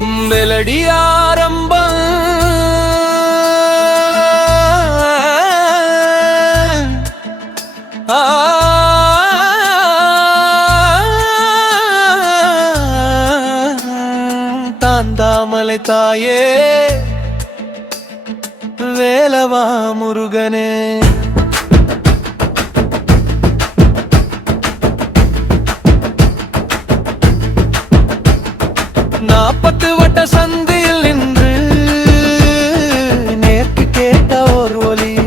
Melody ஆரம்பம் தாந்தாமலை தாயே வேலவா முருகனே. நாற்பத்து வட்ட சந்தையில் நின்று நேற்று கேட்ட ஒரு ஒலி.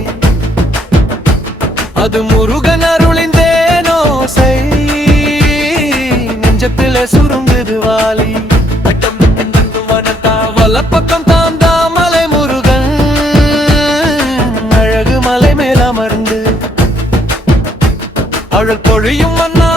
அது முருகன் அருளின் தேனோசை. நெஞ்சத்தில சுருங்குது வாலி. வலப்பக்கம் தாந்தாமலை முருகன். அழகு மலை மேல் அமர்ந்து. அழல் பொழியும் மன்னா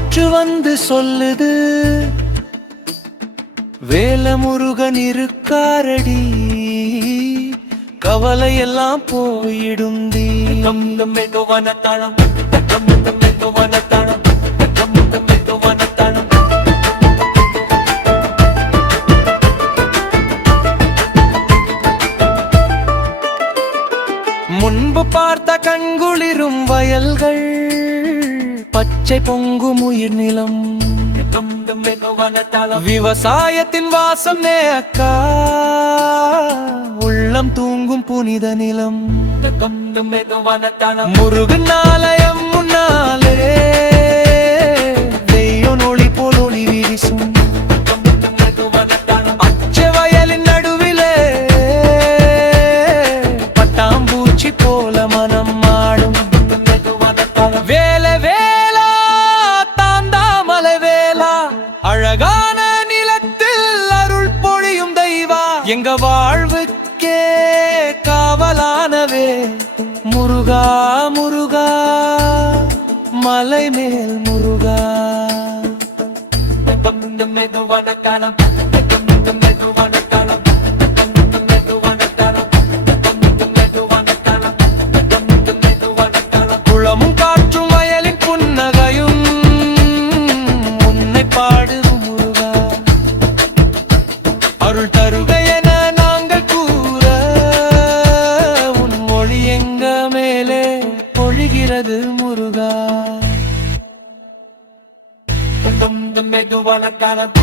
காற்று வந்து சொல்லுது. வேலமுருகன் இருக்காரடி. கவலை எல்லாம் போயிடும் தீ வனத்தாளம் வனத்தாளம் முன்பு பார்த்த கண்குளிரும் வயல்கள் பச்சை பொங்கும் உயிர் நிலம். விவசாயத்தின் வாசம் நே அக்கா. உள்ளம் தூங்கும் புனித நிலம். முருகன் ஆலயம் முன்னாலே. தெய்வம் ஒளி போல் ஒளி வீசும். அழகான நிலத்தில் அருள் பொழியும் தெய்வா எங்க வாழ்வுக்கே காவலானவே. முருகா முருகா மலை மேல் முருகா மெதுவான காலம் அருள் தருக என நாங்கள் கூற உன் மொழி எங்க மேலே பொழிகிறது முருகா? மெதுவான காலம்